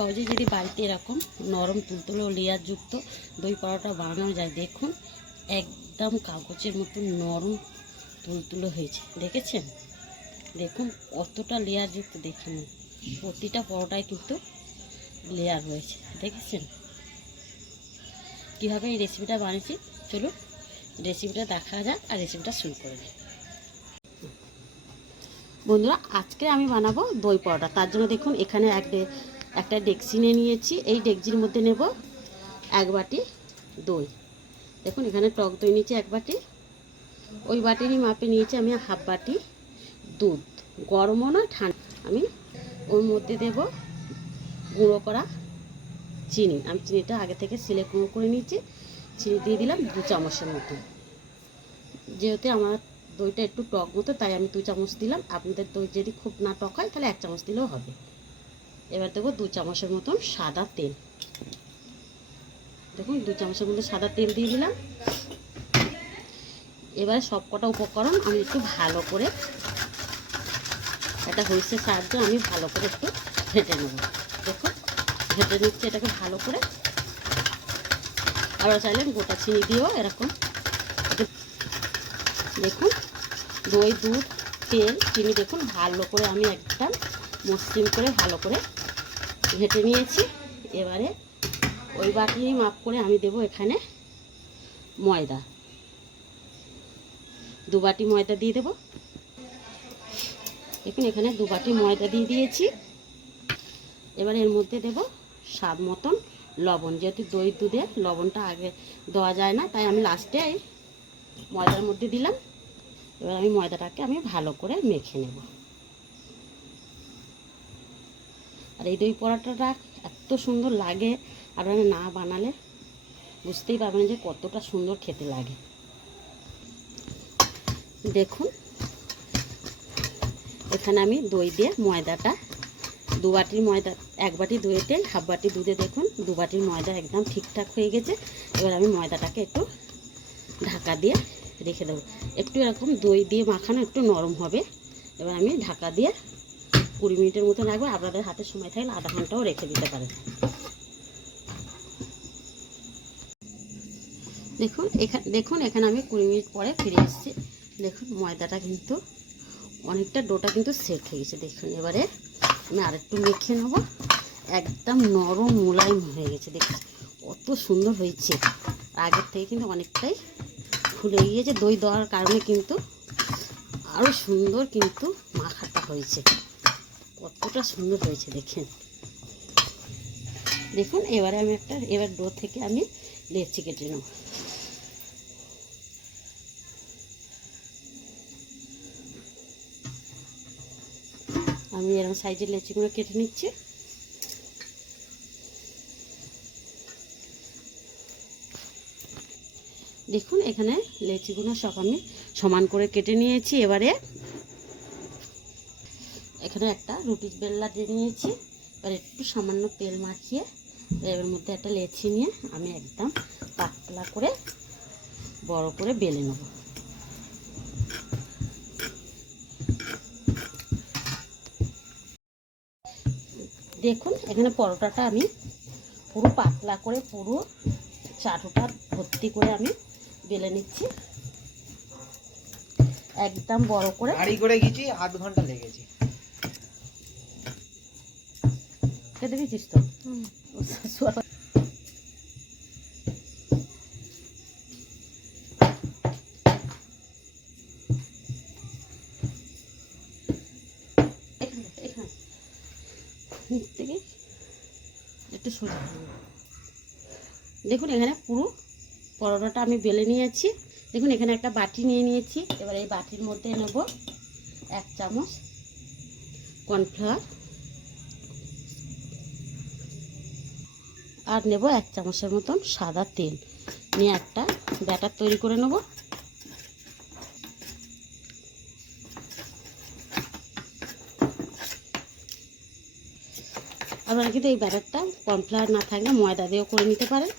সহজেই যদি বাড়িতে এরকম নরম তুলতুলে লেয়ারযুক্ত দই পরোটা বানানো যায়, দেখুন একদম কাগজের মতো নরম তুলতুলে হয়েছে। দেখেছেন? দেখুন কতটা লেয়ারযুক্ত, দেখুন প্রতিটা পরোটায় কিন্তু লেয়ার রয়েছে। দেখেছেন কীভাবে এই রেসিপিটা বানিয়েছি? চলুন রেসিপিটা দেখা যাক আর রেসিপিটা শুরু করে দিই। বন্ধুরা, আজকে আমি বানাবো দই পরোটা। তার জন্য দেখুন এখানে একটা ডেকচি নিয়ে নিয়েছি। এই ডেকচির মধ্যে নেব 1 বাটি দই। দেখুন এখানে টক দই নিয়েছি 1 বাটি। ওই বাটিরই মাপে নিয়েছি আমি 1/2 বাটি দুধ, গরমও না ঠান্ডা। আমি ওর মধ্যে দেব গুঁড়ো করা চিনি। আমি চিনিটা আগে থেকে সিলে গুঁড়ো করে নিয়েছি। চিনি দিয়ে দিলাম 2 চামচের মতো। যেহেতু আমার দইটা একটু টক মতো, তাই আমি 2 চামচ দিলাম। আপনাদের দই যদি খুব না টক হয় তাহলে 1 চামচ দিলেও হবে। এবার দেবো 2 চামচের মতন সাদা তেল। দেখুন 2 চামচের মতো সাদা তেল দিয়ে দিলাম। এবারে সব কটা উপকরণ আমি একটু ভালো করে একটা হুইসের সাহায্যে আমি ভালো করে একটু ঘেঁটে নেব। দেখুন ঘেঁটে নিচ্ছি এটাকে ভালো করে। আবার চাইলেন গোটা চিনি দিয়েও এরকম। দেখুন দই, দুধ, তেল, চিনি দেখুন ভালো করে আমি একদম মসৃণ করে ভালো করে ঘেঁটে নিয়েছি। এবারে ওই বাটিরই মাপ করে আমি দেব এখানে ময়দা। 2 বাটি ময়দা দিয়ে দেব। দেখুন এখানে 2 বাটি ময়দা দিয়ে দিয়েছি। এবার এর মধ্যে দেব স্বাদ মতন লবণ। যেহেতু দই দুধে লবণটা আগে দেওয়া যায় না, তাই আমি লাস্টে ময়দার মধ্যে দিলাম। এবার আমি ময়দাটাকে ভালো করে মেখে নেব। আর এই দই পরোটাটা এত সুন্দর লাগে, আপনারা না বানালে বুঝতেই পারবেন যে কতটা সুন্দর খেতে লাগে। দেখুন এখানে আমি দই দিয়ে ময়দাটা 2 বাটির ময়দা, 1 বাটি দইতে 1/2 বাটি দুধে দেখুন 2 বাটির ময়দা একদম ঠিকঠাক হয়ে গেছে। এবার আমি ময়দাটাকে একটু ঢাকা দিয়ে রেখে দেবো। একটু এরকম দই দিয়ে মাখানো একটু নরম হবে। এবার আমি ঢাকা দিয়ে 20 মিনিটের মতো রাখবো। আপনাদের হাতে সময় থাকলে আধা ঘন্টাও রেখে দিতে পারেন। দেখুন এখানে আমি 20 মিনিট পরে ফিরে এসেছি। দেখুন ময়দাটা কিন্তু অনেকটা, ডোটা কিন্তু সেট হয়ে গেছে। দেখুন এবারে আমি আরেকটু মেখে নেব। একদম নরম মোলায়েম হয়ে গেছে। দেখুন কত সুন্দর হয়েছে। আগের থেকে কিন্তু অনেকটাই ফুলে গিয়েছে। দই দেওয়ার কারণে কিন্তু আরও সুন্দর কিন্তু মাখাটা হয়েছে। কতটা সুন্দর হয়েছে দেখেন। দেখুন এবারে আমি এবার ডো থেকে আমি লেচি কেটে নেব। আমি এরকম সাইজের লেচিগুলো কেটে নিচ্ছি। দেখুন এখানে লেচিগুলো সব আমি সমান করে কেটে নিয়েছি। এবারে এখানে একটা রুটির বেলনা দিয়ে নিয়েছি। এবার একটু সামান্য তেল মাখিয়ে এর মধ্যে একটা লেচি নিয়ে আমি একদম পাতলা করে বড় করে বেলে নেব। দেখুন এখানে পরোটাটা আমি পুরো পাতলা করে পুরো চাটুটা ভর্তি করে আমি বেলে নিচ্ছি। একদম বড় করে গাড়ি করে গেছি, আধ ঘন্টা লেগেছে। খেতে দিয়েছিস তো? থেকে একটু সোজা। দেখুন এখানে পুরো পরোটাটা আমি বেলে নিয়েছি। দেখুন এখানে একটা বাটি নিয়ে নিয়েছি। এবার এই বাটির মধ্যে নেব 1 চামচ কর্নফ্লাওয়ার আর নেব 1 চামচের মতন সাদা তেল নিয়ে একটা ব্যাটার তৈরি করে নেব। আপনারা কিন্তু এই ব্যাটারটা কর্নফ্লাওয়ার না থাকলে ময়দা দিয়েও করে নিতে পারেন।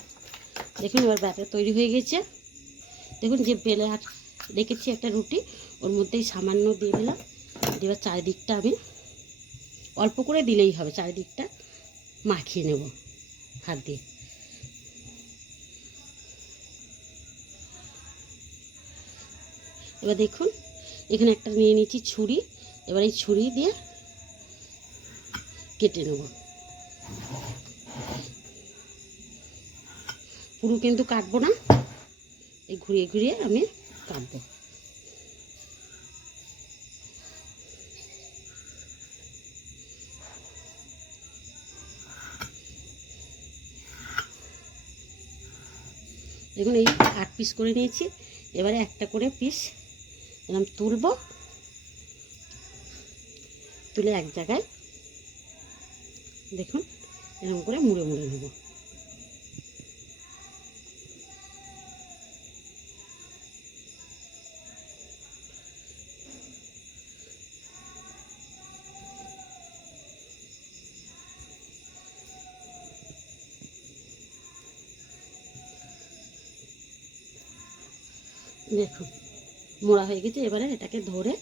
দেখুন এবার ব্যাটার তৈরি হয়ে গেছে। দেখুন যে বেলে রেখেছি একটা রুটি, ওর মধ্যেই সামান্য দিয়ে দিলাম। এবার চারিদিকটা আমি অল্প করে দিলেই হবে, চারিদিকটা মাখিয়ে নেব হাত দিয়ে। এবার দেখুন এখানে একটা নিয়ে নিয়েছি ছুরি, এবার এই ছুরি দিয়ে কেটে নেব। পুরো কিন্তু কাটবো না, এই ঘুরিয়ে ঘুরিয়ে আমি কাটবো। দেখুন এই 8 পিস করে নিয়েছি। এবারে একটা করে পিস এরকম তুলব, তুলে এক জায়গায় দেখুন এরকম করে মুড়ে মুড়ে নেব। দেখুন মোড়া হয়ে গেছে। এবারে এটাকে ধরে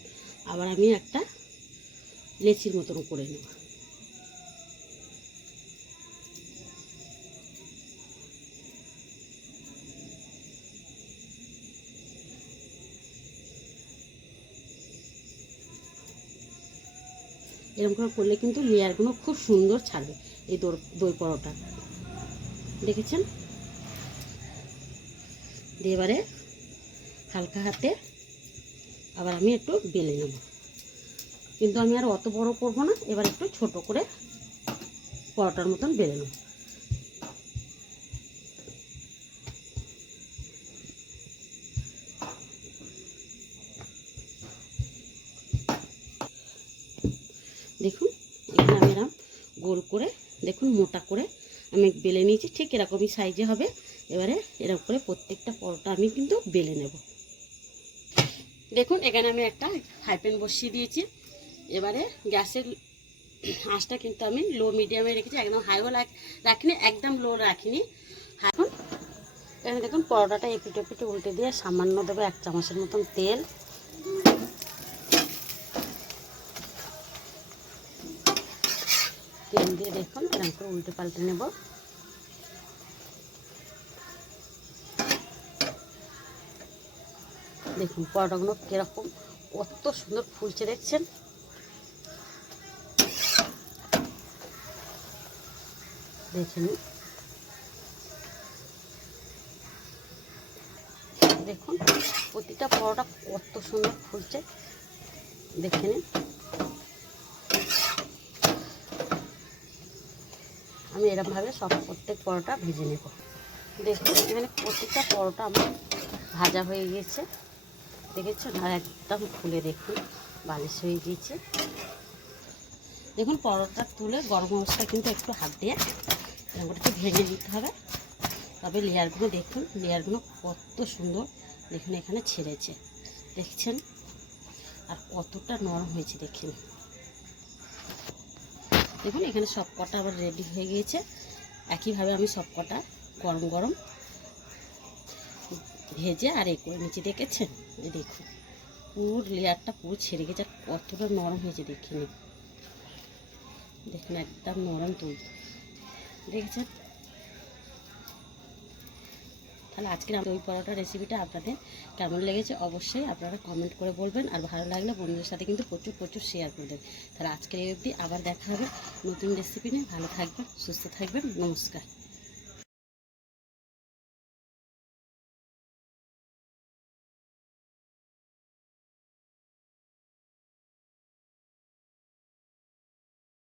আবার আমি একটা লেচির মতন করে নেব। এরকম করে করলে কিন্তু লেয়ারগুলো খুব সুন্দর ছাড়বে এই দই পরোটা, দেখেছেন। দিয়ে এবারে হালকা হাতে আবার আমি একটু বেলে নেব, কিন্তু আমি আর অত বড় করব না, এবার একটু ছোট করে পরোটার মতন বেলে নেব। দেখুন এখানে আমি এরকম গোল করে দেখুন মোটা করে আমি বেলে নিয়েছি, ঠিক এরকমই সাইজে হবে। এবারে এরকম করে প্রত্যেকটা পরোটা আমি কিন্তু বেলে নেব। দেখুন এখানে আমি একটা ফ্রাই প্যান বসিয়ে দিয়েছি। এবারে গ্যাসের আঁচটা কিন্তু আমি লো মিডিয়ামে রেখেছি, একদম হাইও রাখিনি, একদম লো রাখিনি। এখন এখানে দেখুন পরোটাটা এপিটে পিটে উল্টে দিয়ে সামান্য দেবো 1 চামচের মতন তেল। তেল দিয়ে দেখুন এরকম করে উল্টে পাল্টে নেব। দেখুন পরোটাগুলো কীরকম কত সুন্দর ফুলছে দেখছেন। দেখে নিন, দেখুন প্রতিটা পরোটা কত সুন্দর ফুলছে, দেখে নিন। আমি এরকমভাবে সব প্রত্যেক পরোটা ভেজে নেব। দেখুন এখানে প্রত্যেকটা পরোটা আমার ভাজা হয়ে গিয়েছে, দেখেছেন, আর একদম খুলে দেখুন বালিশ হয়ে গিয়েছে। দেখুন পরোটা তুলে গরম অবস্থা কিন্তু একটু হাত দিয়ে ওটাকে ভেঙে নিতে হবে, তবে লেয়ারগুলো দেখুন, লেয়ারগুলো কত সুন্দর দেখুন এখানে ছেড়েছে, দেখছেন, আর কতটা নরম হয়েছে দেখুন। দেখুন এখানে সব কটা আবার রেডি হয়ে গিয়েছে। একইভাবে আমি সব কটা গরম গরম ভেজে আর করে নিচে দেখেছেন, এই দেখুন পুরো লেয়ারটা পুরো ছেড়ে গেছে, কতটা নরম হয়েছে দেখে নিন। দেখুন একদম নরম তুল, দেখেছেন। তাহলে আজকের দই পরোটা রেসিপিটা আপনাদের কেমন লেগেছে অবশ্যই আপনারা কমেন্ট করে বলবেন, আর ভালো লাগলে বন্ধুদের সাথে কিন্তু প্রচুর প্রচুর শেয়ার করে দেবেন। তাহলে আজকের এই অবধি, আবার দেখা হবে নতুন রেসিপি নিয়ে। ভালো থাকবেন, সুস্থ থাকবেন, নমস্কার।